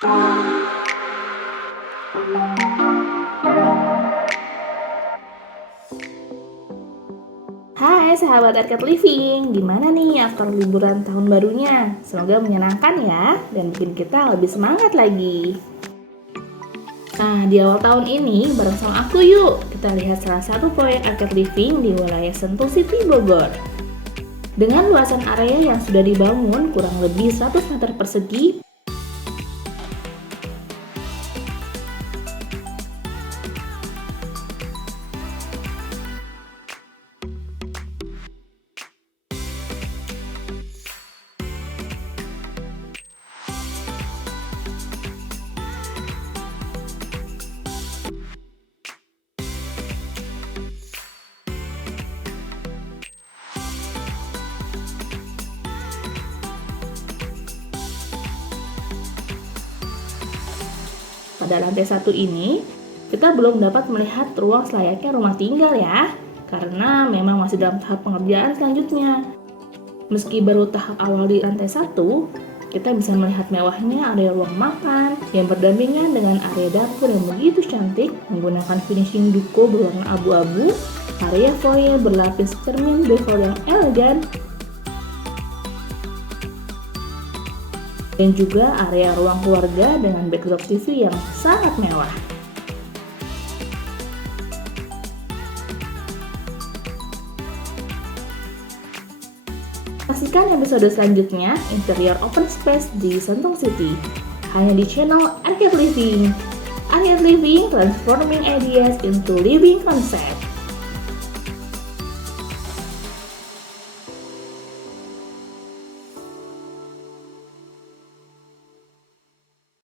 Hai sahabat Arcade Living, gimana nih after liburan tahun barunya? Semoga menyenangkan ya, dan bikin kita lebih semangat lagi. Nah, di awal tahun ini, bareng sama aku yuk, kita lihat salah satu proyek Arcade Living di wilayah Sentul City, Bogor. Dengan luasan area yang sudah dibangun kurang lebih 100 meter persegi, pada lantai satu ini, kita belum dapat melihat ruang selayaknya rumah tinggal ya, karena memang masih dalam tahap pengerjaan selanjutnya. Meski baru tahap awal di lantai satu, kita bisa melihat mewahnya area ruang makan yang berdampingan dengan area dapur yang begitu cantik menggunakan finishing duko berwarna abu-abu, area foyer berlapis cermin bevel yang elegan, dan juga area ruang keluarga dengan backdrop TV yang sangat mewah. Saksikan episode selanjutnya interior open space di Sentul City, hanya di channel Arcade Living. Arcade Living, transforming ideas into living concept.